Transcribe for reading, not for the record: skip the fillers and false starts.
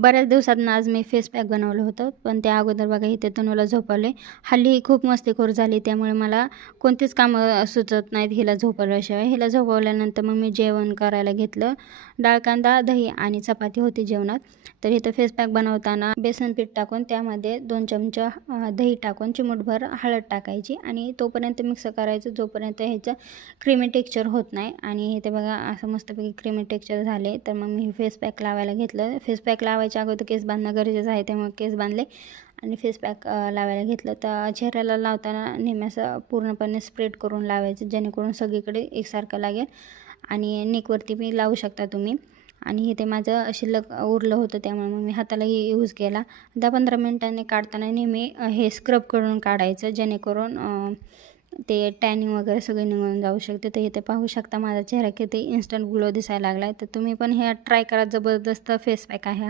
बऱ्याच दिवसातनं आज मी face pack बनवलं होतं, पण त्या अगोदर बघा इथे तनूला झोपवले. हल्ली ही खूप मस्तीखोर झाली, त्यामुळे मला कोणतीच कामं सुचत नाहीत हिला झोपवल्याशिवाय. हिला झोपवल्यानंतर मग मी जेवण करायला घेतलं. डाळ, कांदा, दही आणि चपाती होती जेवणात. तर इथं फेस पॅक बनवताना बेसन पीठ टाकून त्यामध्ये 2 चमचा दही टाकून चिमूटभर हळद टाकायची आणि तोपर्यंत मिक्स करायचं जोपर्यंत ह्याचं क्रीमी टेक्स्चर होत नाही. आणि इथे बघा असं मस्तपैकी क्रीमी टेक्स्चर झाले. तर मग मी फेस पॅक लावायला घेतलं. फेस पॅक लावायच्या अगोदर केस बांधणं गरजेचं आहे, त्यामुळे केस बांधले आणि फेस पॅक लावायला घेतलं. तर चेहऱ्याला लावताना नेहमी असं पूर्णपणे स्प्रेड करून लावायचं, जेणेकरून सगळीकडे एकसारखं लागेल. आणि नेकवरती मी लावू शकता तुम्ही. आणि हे ते माझं शिल्लक उरलं होतं, त्यामुळे मग मी हातालाही यूज केला. 10-15 मिनिटांनी काढताना नेहमी हे स्क्रब करून काढायचं, जेणेकरून ते टॅनिंग वगैरे सगळे निघून जाऊ शकते. तर इथे पाहू शकता माझा चेहरा किती इन्स्टंट ग्लो दिसायला लागला आहे. तर तुम्ही पण हे ट्राय करा. जबरदस्त फेस पॅक आहे.